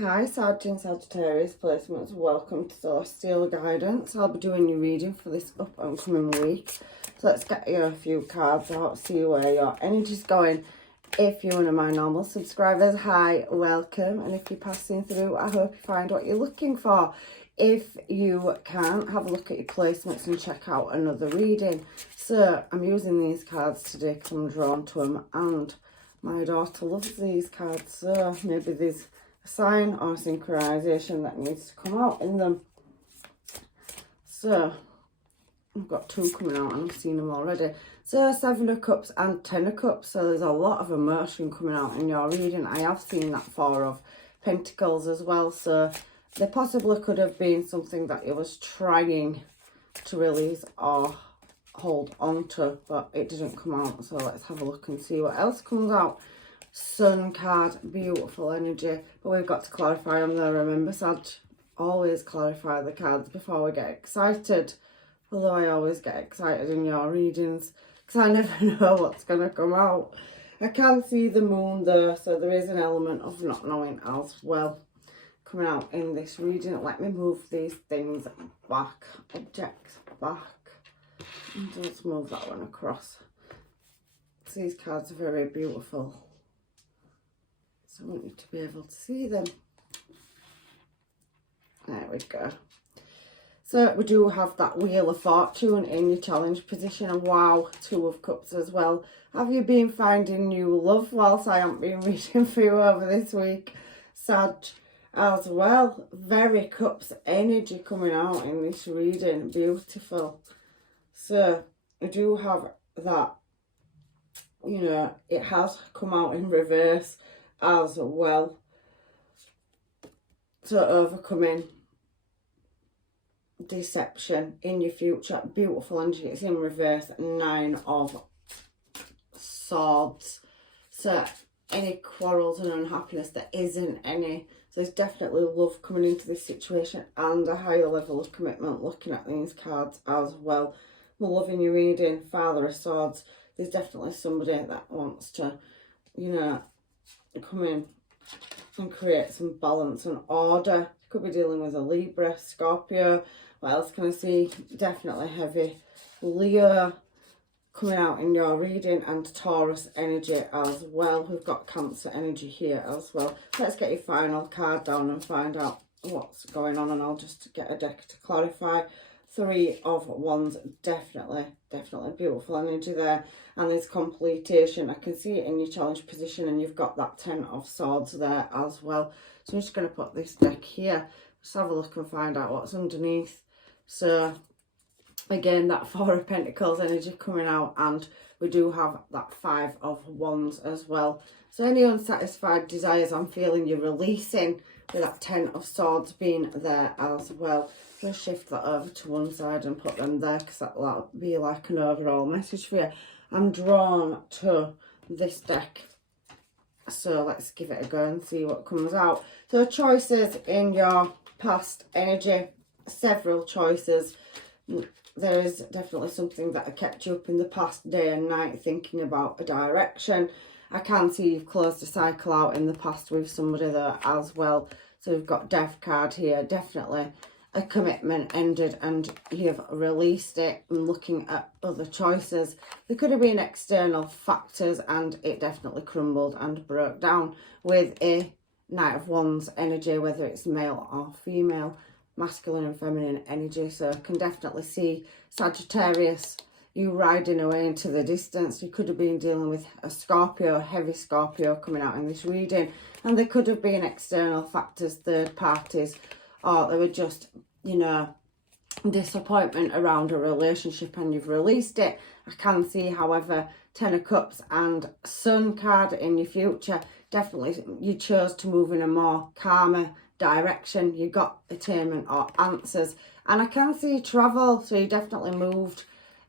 Hi Sag and Sagittarius placements, welcome to Celestial Guidance. I'll be doing your reading for this up and coming week. So let's get you a few cards out, see where your energy's going. If you're one of my normal subscribers, hi, welcome. And if you're passing through, I hope you find what you're looking for. If you can, have a look at your placements and check out another reading. So I'm using these cards today because I'm drawn to them and my daughter loves these cards. So maybe there's sign or synchronization that needs to come out in them. So I've got two coming out and I've seen them already. So 7 of Cups and 10 of Cups. So there's a lot of emotion coming out in your reading. I have seen that 4 of Pentacles as well. So there possibly could have been something that you was trying to release or hold on to, but it didn't come out. So let's have a look and see what else comes out. Sun card, beautiful energy, but we've got to clarify them there. Remember, Sag, always clarify the cards before we get excited. Although I always get excited in your readings because I never know what's going to come out. I can see the moon there, so there is an element of not knowing as well coming out in this reading. Let me move these things back, objects back, and just move that one across. So these cards are very beautiful. So I want you to be able to see them. There we go. So we do have that Wheel of Fortune in your challenge position. And wow, 2 of Cups as well. Have you been finding new love whilst I haven't been reading for you over this week? Sag as well. Very Cups energy coming out in this reading. Beautiful. So I do have that, you know, it has come out in reverse as well. So overcoming deception in your future, beautiful energy. It's in reverse, 9 of Swords. So any quarrels and unhappiness, there isn't any. So there's definitely love coming into this situation and a higher level of commitment looking at these cards as well. The love in your reading, Father of Swords, there's definitely somebody that wants to, you know, come in and create some balance and order. Could be dealing with a Libra, Scorpio. What else can I see? Definitely heavy Leo coming out in your reading, and Taurus energy as well. We've got Cancer energy here as well. Let's get your final card down and find out what's going on, and I'll just get a deck to clarify. 3 of Wands, definitely beautiful energy there. And there's completion. I can see it in your challenge position, and you've got that 10 of Swords there as well. So I'm just going to put this deck here. Just have a look and find out what's underneath. So again, that 4 of Pentacles energy coming out, and we do have that 5 of Wands as well. So any unsatisfied desires, I'm feeling you're releasing with that 10 of Swords being there as well. I'm going to shift that over to one side and put them there because that'll be like an overall message for you. I'm drawn to this deck, so let's give it a go and see what comes out. So choices in your past energy, several choices. There is definitely something that kept you up in the past day and night thinking about a direction. I can see you've closed a cycle out in the past with somebody there as well. So we've got Death card here, definitely a commitment ended and you've released it and looking at other choices. There could have been external factors and it definitely crumbled and broke down with a Knight of Wands energy, whether it's male or female, masculine and feminine energy. So I can definitely see Sagittarius, you riding away into the distance. You could have been dealing with a Scorpio, heavy Scorpio coming out in this reading, and there could have been external factors, third parties, or there were just, you know, disappointment around a relationship and you've released it. I can see, however, 10 of Cups and Sun card in your future. Definitely you chose to move in a more calmer direction. You got attainment or answers, and I can see travel. So you definitely moved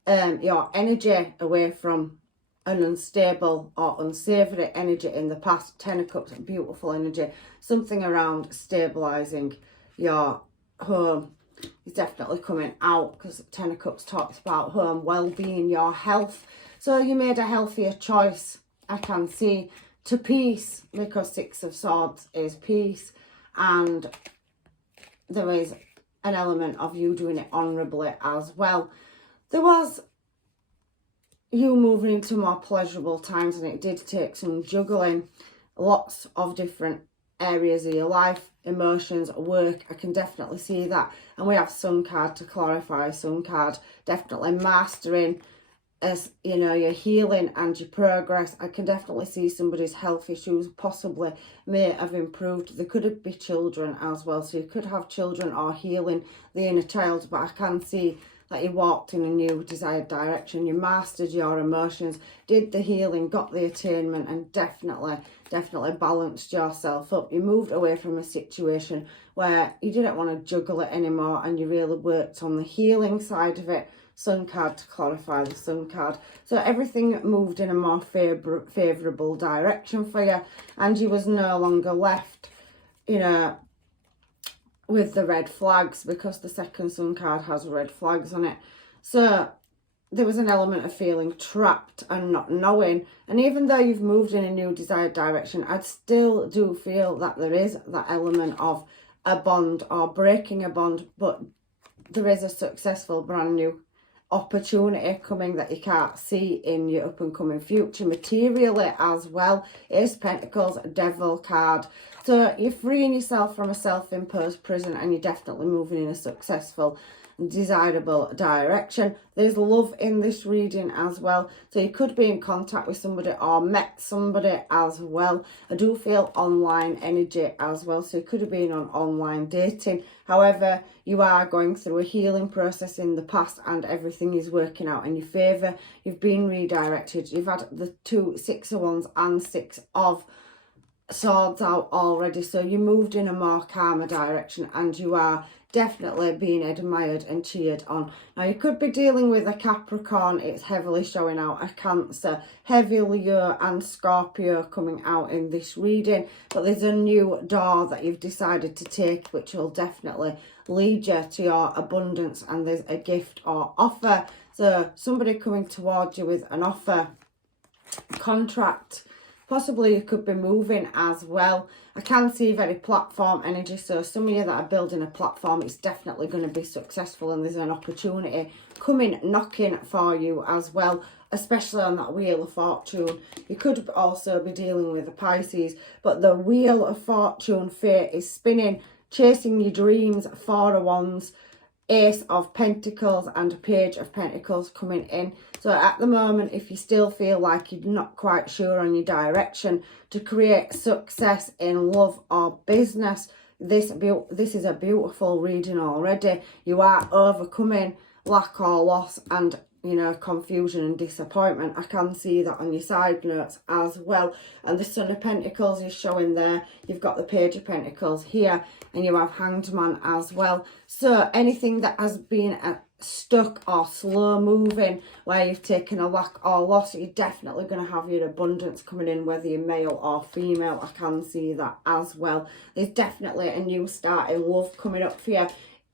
your energy away from an unstable or unsavoury energy in the past. 10 of Cups, beautiful energy. Something around stabilising your home is definitely coming out, because 10 of Cups talks about home, well-being, your health. So you made a healthier choice, I can see, to peace, because 6 of Swords is peace. and there is an element of you doing it honourably as well. There was you moving into more pleasurable times, and it did take some juggling lots of different areas of your life, emotions, work. I can definitely see that. And we have Sun card to clarify. Sun card definitely mastering, as you know, your healing and your progress. I can definitely see somebody's health issues possibly may have improved. There could be children as well, so you could have children or healing the inner child, but I can see that you walked in a new desired direction. You mastered your emotions, did the healing, got the attainment, and definitely balanced yourself up. You moved away from a situation where you didn't want to juggle it anymore, and you really worked on the healing side of it. Sun card to clarify, the Sun card. So everything moved in a more favourable direction for you, and you was no longer left, you know, with the red flags, because the second Sun card has red flags on it. So there was an element of feeling trapped and not knowing. And even though you've moved in a new desired direction, I still do feel that there is that element of a bond or breaking a bond, but there is a successful brand new opportunity coming that you can't see in your up and coming future materially as well. Ace of Pentacles, Devil card. So you're freeing yourself from a self-imposed prison, and you're definitely moving in a successful, desirable direction. There's love in this reading as well, so you could be in contact with somebody or met somebody as well. I do feel online energy as well, so you could have been on online dating. However, you are going through a healing process in the past, and everything is working out in your favour. You've been redirected. You've had the 2 6 of Wands and 6 of Swords out already, so you moved in a more calmer direction, and you are definitely being admired and cheered on. Now, you could be dealing with a Capricorn. It's heavily showing out a Cancer, heavy Leo and Scorpio coming out in this reading, but there's a new door that you've decided to take, which will definitely lead you to your abundance, and there's a gift or offer. So somebody coming towards you with an offer, contract. Possibly you could be moving as well. I can see very platform energy, so some of you that are building a platform, it's definitely going to be successful, and there's an opportunity coming knocking for you as well, especially on that Wheel of Fortune. You could also be dealing with a Pisces, but the Wheel of Fortune fate is spinning, chasing your dreams. 4 of Wands, Ace of Pentacles and Page of Pentacles coming in. So at the moment, if you still feel like you're not quite sure on your direction to create success in love or business, this is a beautiful reading already. You are overcoming lack or loss and, you know, confusion and disappointment. I can see that on your side notes as well. And the Son of Pentacles is showing there. You've got the Page of Pentacles here, and you have Hanged Man as well. So anything that has been stuck or slow moving, where you've taken a lack or loss, you're definitely going to have your abundance coming in, whether you're male or female. I can see that as well. There's definitely a new start in love coming up for you.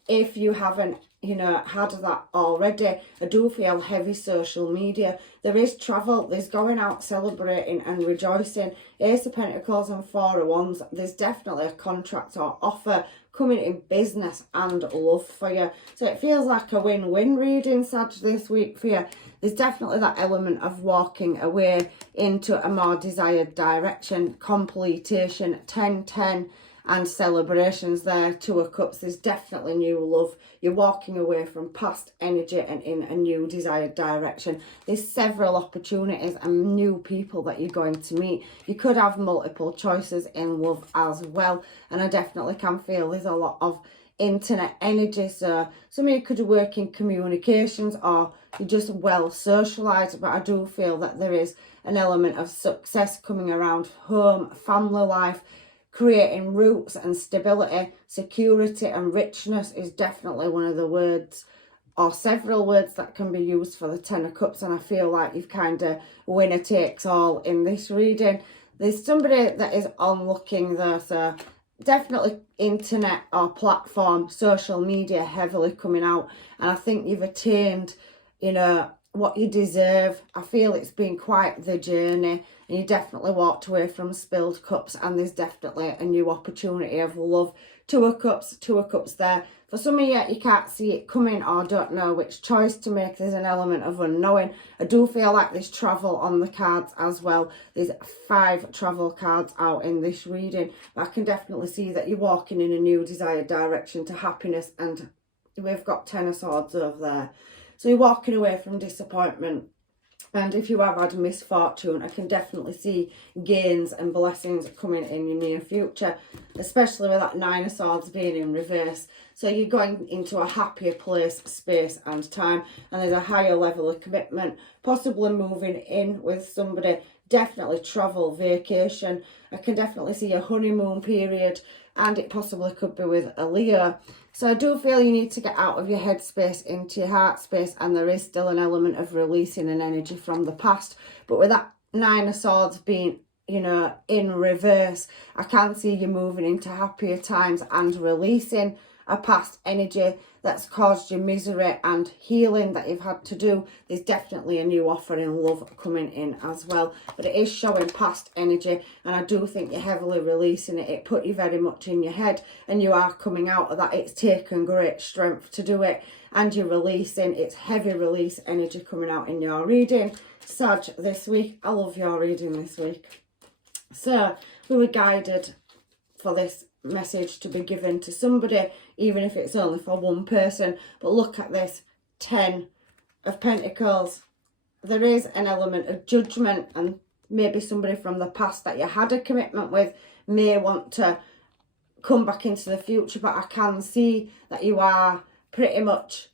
If you haven't, you know, had that already, I do feel heavy social media. There is travel, there's going out celebrating and rejoicing. Ace of Pentacles and 4 of Wands, there's definitely a contract or offer coming in business and love for you. So it feels like a win-win reading, Sag, this week for you. There's definitely that element of walking away into a more desired direction, completion, 10-10, and celebrations there. 2 of Cups, there's definitely new love. You're walking away from past energy and in a new desired direction. There's several opportunities and new people that you're going to meet. You could have multiple choices in love as well, and I definitely can feel there's a lot of internet energy. So some of you could work in communications, or you're just well socialized, but I do feel that there is an element of success coming around home, family life. Creating roots and stability, security and richness is definitely one of the words, or several words, that can be used for the 10 of Cups. And I feel like you've kind of winner takes all in this reading. There's somebody that is onlooking though, so definitely internet or platform, social media heavily coming out. And I think you've attained, you know, what you deserve. I feel it's been quite the journey, and you definitely walked away from spilled cups, and there's definitely a new opportunity of love. Two of cups there. For some of you can't see it coming or don't know which choice to make. There's an element of unknowing. I do feel like there's travel on the cards as well. There's 5 travel cards out in this reading. I can definitely see that you're walking in a new desired direction to happiness, and we've got 10 of Swords over there. So you're walking away from disappointment. And if you have had misfortune, I can definitely see gains and blessings coming in your near future, especially with that 9 of Swords being in reverse. So you're going into a happier place, space and time, and there's a higher level of commitment, possibly moving in with somebody, definitely travel, vacation. I can definitely see a honeymoon period, and it possibly could be with a Leo. So I do feel you need to get out of your head space into your heart space, and there is still an element of releasing an energy from the past. But with that 9 of Swords being, you know, in reverse, I can see you moving into happier times and releasing a past energy that's caused you misery and healing that you've had to do. There's definitely a new offer in love coming in as well, but it is showing past energy, and I do think you're heavily releasing it. It put you very much in your head, and you are coming out of that. It's taken great strength to do it, and you're releasing. It's heavy release energy coming out in your reading, Sag, this week. I love your reading this week. So we were guided for this message to be given to somebody, even if it's only for one person. But look at this 10 of Pentacles. There is an element of judgment, and maybe somebody from the past that you had a commitment with may want to come back into the future, but I can see that you are pretty much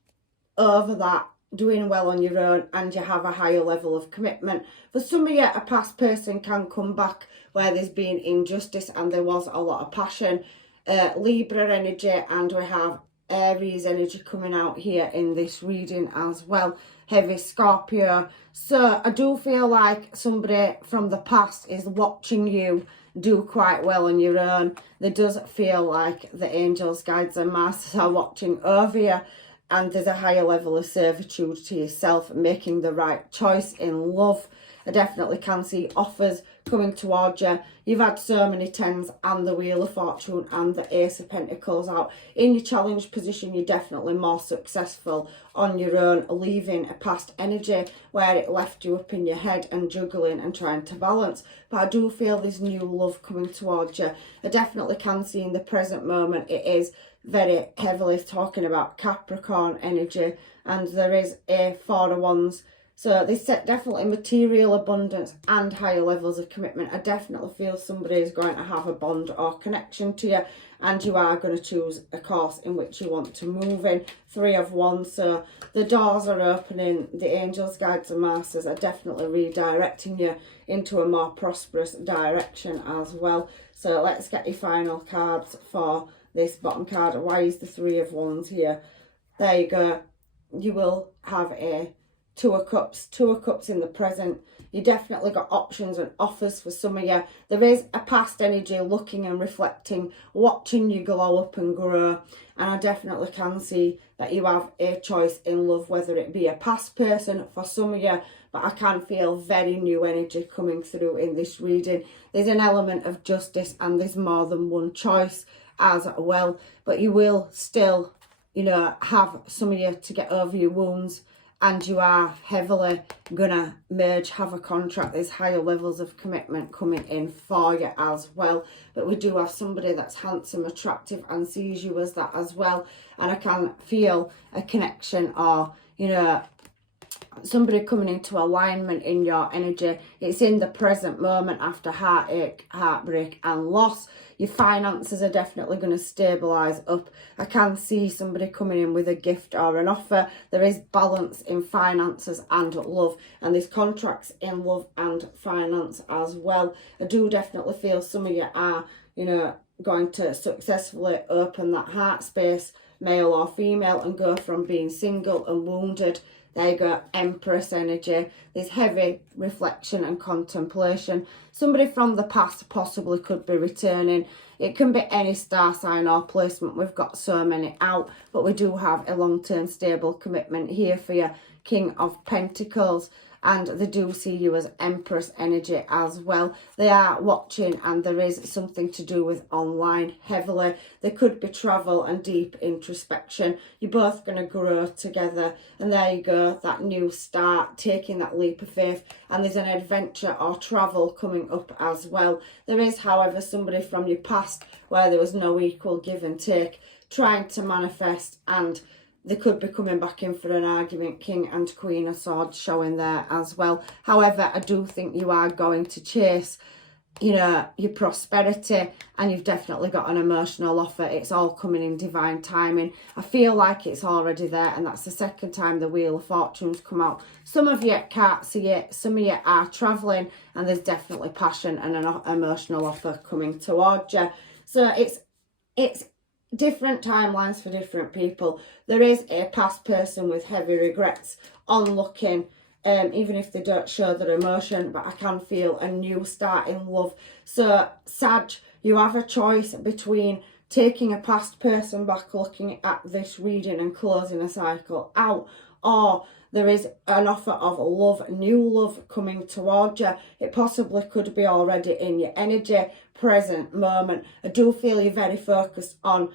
over that, doing well on your own, and you have a higher level of commitment. For some of you, a past person can come back where there's been injustice and there was a lot of passion. Libra energy, and we have Aries energy coming out here in this reading as well. Heavy Scorpio. So I do feel like somebody from the past is watching you do quite well on your own. There does feel like the angels, guides and masters are watching over you, and there's a higher level of servitude to yourself, making the right choice in love. I definitely can see offers coming towards you. You've had so many 10s and the Wheel of Fortune and the Ace of Pentacles out. In your challenge position, you're definitely more successful on your own, leaving a past energy where it left you up in your head and juggling and trying to balance. But I do feel there's new love coming towards you. I definitely can see in the present moment it is very heavily talking about Capricorn energy, and there is a 4 of Wands. So there's definitely material abundance and higher levels of commitment. I definitely feel somebody is going to have a bond or connection to you, and you are going to choose a course in which you want to move in. 3 of Wands. So the doors are opening. The angels, guides and masters are definitely redirecting you into a more prosperous direction as well. So let's get your final cards for this bottom card. Why is the 3 of Wands here? There you go. You will have a 2 of Cups in the present. You definitely got options and offers for some of you. There is a past energy looking and reflecting, watching you glow up and grow. And I definitely can see that you have a choice in love, whether it be a past person for some of you. But I can feel very new energy coming through in this reading. There's an element of justice, and there's more than one choice as well. But you will still, you know, have some of you to get over your wounds, and you are heavily gonna merge, have a contract. There's higher levels of commitment coming in for you as well. But we do have somebody that's handsome, attractive, and sees you as that as well. And I can feel a connection, or, you know, somebody coming into alignment in your energy. It's in the present moment after heartache, heartbreak and loss. Your finances are definitely going to stabilise up. I can see somebody coming in with a gift or an offer. There is balance in finances and love, and there's contracts in love and finance as well. I do definitely feel some of you are, you know, going to successfully open that heart space, male or female, and go from being single and wounded. There you go, Empress energy. There's heavy reflection and contemplation. Somebody from the past possibly could be returning. It can be any star sign or placement. We've got so many out, but we do have a long-term stable commitment here for you. King of Pentacles, and they do see you as Empress energy as well. They are watching, and there is something to do with online heavily. There could be travel and deep introspection. You're both going to grow together, and there you go, that new start, taking that leap of faith, and there's an adventure or travel coming up as well. There is, however, somebody from your past where there was no equal give and take, trying to manifest, and they could be coming back in for an argument. King and Queen of Swords showing there as well. However, I do think you are going to chase, you know, your prosperity, and you've definitely got an emotional offer. It's all coming in divine timing. I feel like it's already there, and that's the second time the Wheel of Fortune's come out. Some of you can't see it, some of you are travelling, and there's definitely passion and an emotional offer coming towards you. So it's different timelines for different people. There is a past person with heavy regrets on looking, even if they don't show their emotion, but I can feel a new start in love. So Sag, you have a choice between taking a past person back, looking at this reading and closing a cycle out, or there is an offer of love, new love coming towards you. It possibly could be already in your energy, present moment. I do feel you're very focused on,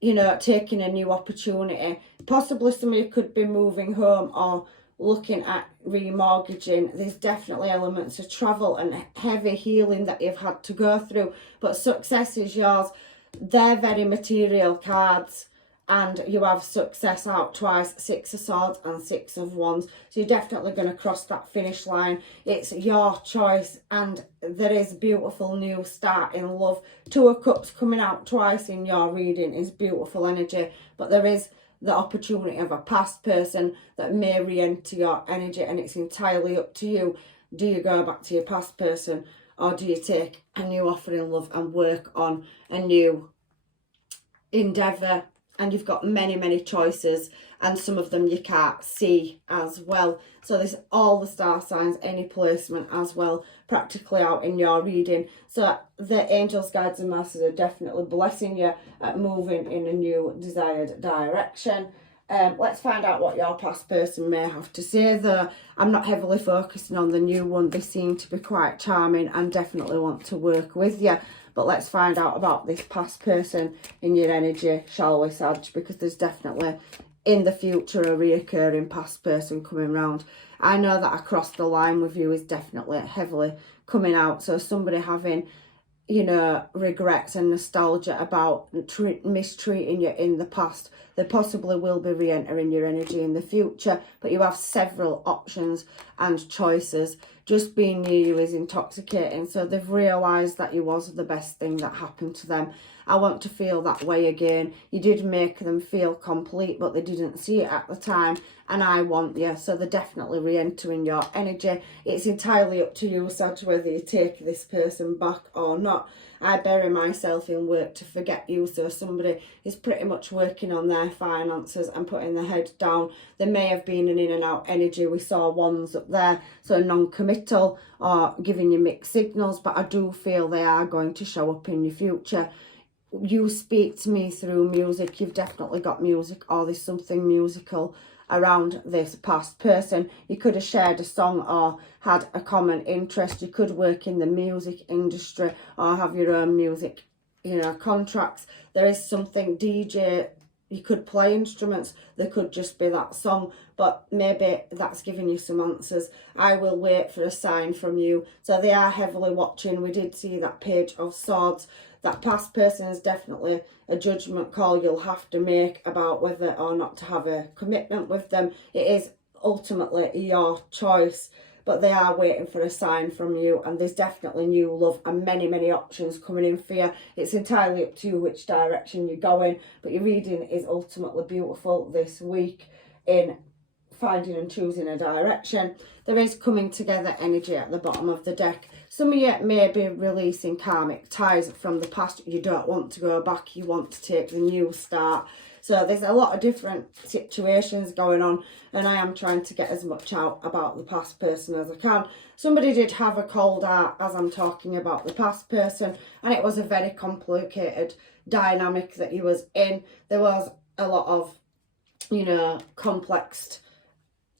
you know, taking a new opportunity. Possibly somebody could be moving home or looking at remortgaging. There's definitely elements of travel and heavy healing that you've had to go through, but success is yours. They're very material cards, and you have success out twice, Six of Swords and Six of Wands. So you're definitely going to cross that finish line. It's your choice, and there is beautiful new start in love. Two of Cups coming out twice in your reading is beautiful energy, but there is the opportunity of a past person that may re-enter your energy, and it's entirely up to you. Do you go back to your past person, or do you take a new offer in love and work on a new endeavour? And you've got many choices, and some of them you can't see as well. So there's all the star signs, any placement as well, practically out in your reading. So the angels, guides and masters are definitely blessing you at moving in a new desired direction. Let's find out what your past person may have to say, though. I'm not heavily focusing on the new one. They seem to be quite charming and definitely want to work with you. But let's find out about this past person in your energy, shall we, Sag? Because there's definitely, in the future, a reoccurring past person coming round. I know that I crossed the line with you is definitely heavily coming out. So somebody having, you know, regrets and nostalgia about mistreating you in the past. They possibly will be re-entering your energy in the future, but you have several options and choices. Just being near you is intoxicating. So they've realised that you was the best thing that happened to them. I want to feel that way again. You did make them feel complete, but they didn't see it at the time. And I want you. So they're definitely re-entering your energy. It's entirely up to you, Sag, whether you take this person back or not. I bury myself in work to forget you. So somebody is pretty much working on their finances and putting their head down. There may have been an in and out energy. We saw wands up there. So non-committal or giving you mixed signals. But I do feel they are going to show up in your future. You speak to me through music. You've definitely got music, or there's something musical around this past person. You could have shared a song or had a common interest. You could work in the music industry or have your own music, you know, contracts. There is something DJ. You could play instruments. There could just be that song, but maybe that's giving you some answers. I will wait for a sign from you. So they are heavily watching. We did see that Page of Swords. That past person is definitely a judgment call you'll have to make about whether or not to have a commitment with them. It is ultimately your choice, but they are waiting for a sign from you, and there's definitely new love and many options coming in for you. It's entirely up to you which direction you're going, but your reading is ultimately beautiful this week in finding and choosing a direction. There is coming together energy at the bottom of the deck. Some of you may be releasing karmic ties from the past. You don't want to go back. You want to take the new start. So there's a lot of different situations going on, and I am trying to get as much out about the past person as I can. Somebody did have a cold heart as I'm talking about the past person, and it was a very complicated dynamic that he was in. There was a lot of, you know, complex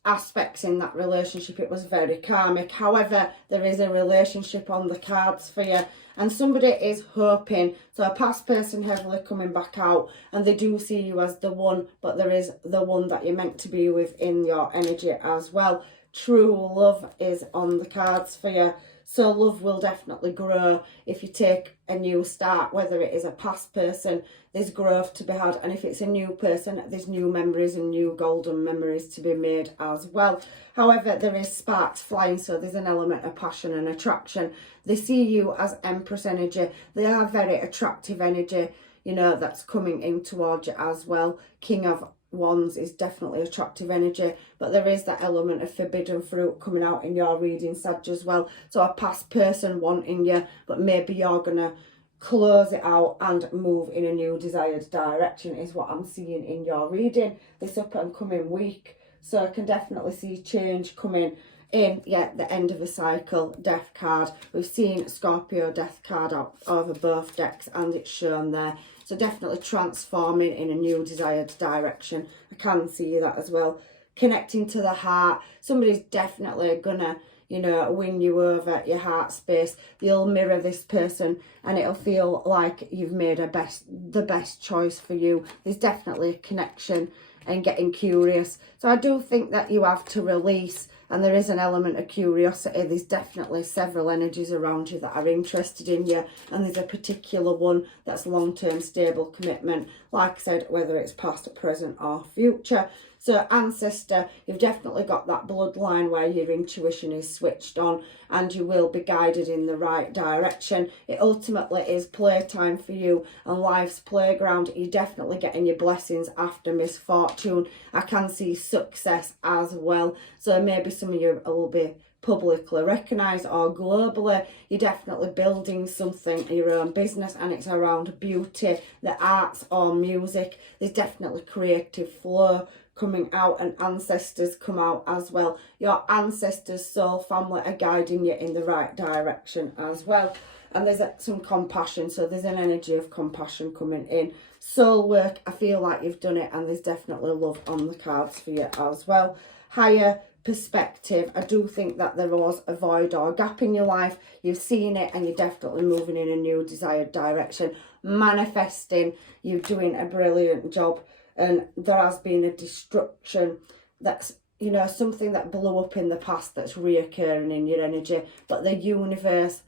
aspects in that relationship. It was very karmic. However, there is a relationship on the cards for you, and somebody is hoping, so a past person heavily coming back out, and they do see you as the one, but there is the one that you're meant to be with in your energy as well. True love is on the cards for you. So love will definitely grow if you take a new start, whether it is a past person, there's growth to be had. And if it's a new person, there's new memories and new golden memories to be made as well. However, there is sparks flying, so there's an element of passion and attraction. They see you as Empress energy. They are very attractive energy, you know, that's coming in towards you as well. King of Wands is definitely attractive energy, but there is that element of forbidden fruit coming out in your reading, Sag, as well. So a past person wanting you, but maybe you're gonna close it out and move in a new desired direction is what I'm seeing in your reading this up and coming week. So I can definitely see change coming in. Yeah, the end of a cycle, death card. We've seen Scorpio death card out over both decks, and it's shown there. So definitely transforming in a new desired direction. I can see that as well. Connecting to the heart. Somebody's definitely gonna, you know, win you over your heart space. You'll mirror this person and it'll feel like you've made the best choice for you. There's definitely a connection and getting curious. So I do think that you have to release, and there is an element of curiosity. There's definitely several energies around you that are interested in you, and there's a particular one that's long-term stable commitment, like I said, whether it's past, present or future. So ancestor, you've definitely got that bloodline where your intuition is switched on and you will be guided in the right direction. It ultimately is playtime for you and life's playground. You're definitely getting your blessings after misfortune. I can see success as well. So maybe some of you will be publicly recognised or globally. You're definitely building something, your own business, and it's around beauty, the arts or music. There's definitely creative flow coming out, and ancestors come out as well. Your ancestors' soul family are guiding you in the right direction as well. And there's some compassion, so there's an energy of compassion coming in. Soul work, I feel like you've done it, and there's definitely love on the cards for you as well. Higher perspective, I do think that there was a void or a gap in your life. You've seen it and you're definitely moving in a new desired direction. Manifesting, you're doing a brilliant job, and there has been a destruction that's, you know, something that blew up in the past that's reoccurring in your energy. But the universe,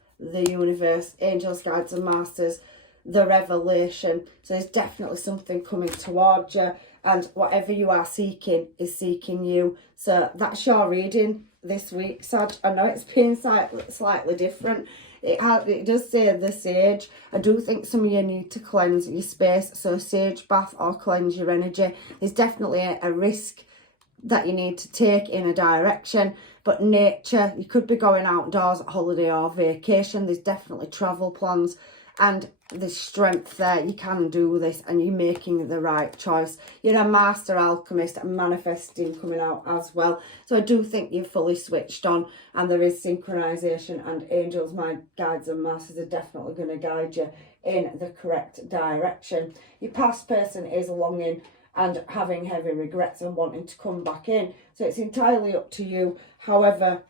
angels, guides and masters, the revelation, so there's definitely something coming towards you, and whatever you are seeking is seeking you. So that's your reading this week, Sag. I know it's been slightly different. It does say the sage. I do think some of you need to cleanse your space, so sage bath or cleanse your energy. There's definitely a risk that you need to take in a direction, but nature, you could be going outdoors, holiday or vacation. There's definitely travel plans, and there's strength there. You can do this and you're making the right choice. You're a master alchemist and manifesting coming out as well. So I do think you're fully switched on, and there is synchronization, and angels, my guides and masters are definitely going to guide you in the correct direction. Your past person is longing and having heavy regrets and wanting to come back in. So it's entirely up to you. However,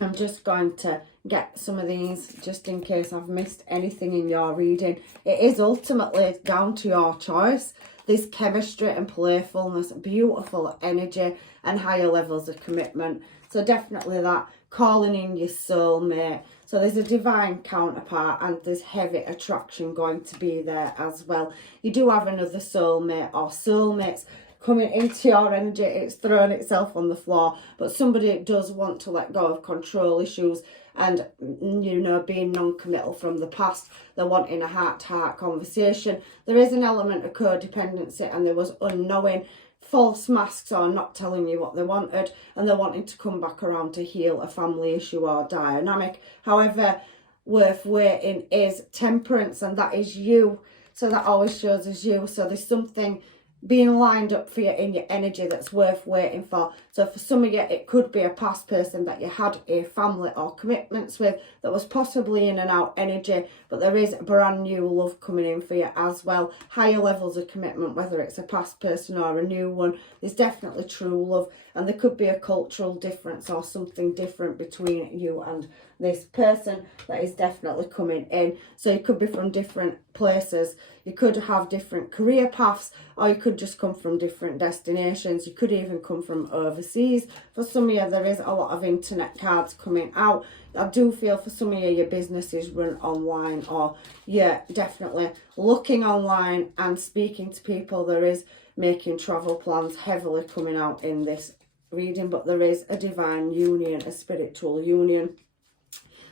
I'm just going to get some of these just in case I've missed anything in your reading. It is ultimately down to your choice. There's chemistry and playfulness, beautiful energy and higher levels of commitment. So definitely that calling in your soulmate. So there's a divine counterpart and there's heavy attraction going to be there as well. You do have another soulmate or soulmates coming into your energy. It's thrown itself on the floor, but somebody does want to let go of control issues and, you know, being non-committal from the past. They're wanting a heart-to-heart conversation. There is an element of codependency, and there was unknowing, false masks or not telling you what they wanted, and they're wanting to come back around to heal a family issue or dynamic. However, worth waiting is temperance, and that is you. So that always shows us you. So there's something being lined up for you in your energy that's worth waiting for. So for some of you, it could be a past person that you had a family or commitments with that was possibly in and out energy, but there is brand new love coming in for you as well. Higher levels of commitment, whether it's a past person or a new one, there's definitely true love, and there could be a cultural difference or something different between you and this person that is definitely coming in. So you could be from different places, you could have different career paths, or you could just come from different destinations. You could even come from overseas. For some of you, there is a lot of internet cards coming out. I do feel for some of you, your business is run online, or you're definitely looking online and speaking to people. There is making travel plans heavily coming out in this reading, but there is a divine union, a spiritual union.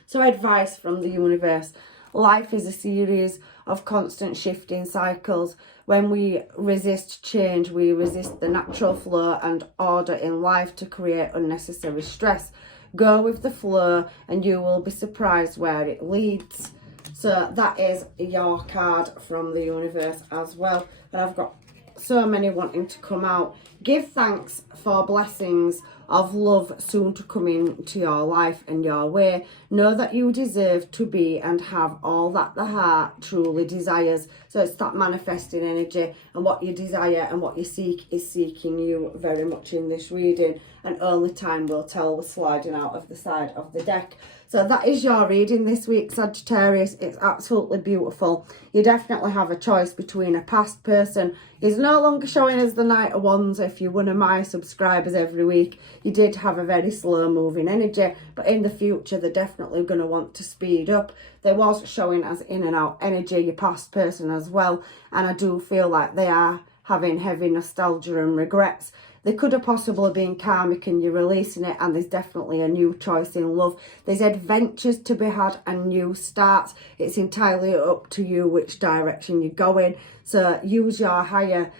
So advice from the universe: life is a series of constant shifting cycles. When we resist change, we resist the natural flow and order in life to create unnecessary stress. Go with the flow and you will be surprised where it leads. So that is your card from the universe as well. And I've got so many wanting to come out. Give thanks for blessings of love soon to come into your life and your way. Know that you deserve to be and have all that the heart truly desires. So it's that manifesting energy, and what you desire and what you seek is seeking you very much in this reading, and only time will tell. We're sliding out of the side of the deck. So that is your reading this week, Sagittarius. It's absolutely beautiful. You definitely have a choice between a past person. He's no longer showing as the Knight of Wands. If you're one of my subscribers every week, you did have a very slow moving energy, but in the future they're definitely going to want to speed up. There was showing as in and out energy, your past person as well, and I do feel like they are having heavy nostalgia and regrets. They could have possibly been karmic and you're releasing it, and there's definitely a new choice in love. There's adventures to be had and new starts. It's entirely up to you which direction you're going. So use your higher,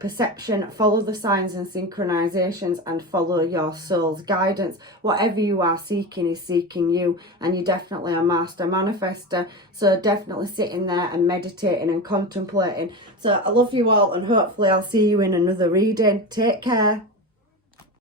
perception, follow the signs and synchronizations, and follow your soul's guidance. Whatever you are seeking is seeking you, and you're definitely a master manifester. So definitely sitting there and meditating and contemplating. So I love you all, and hopefully I'll see you in another reading. Take care.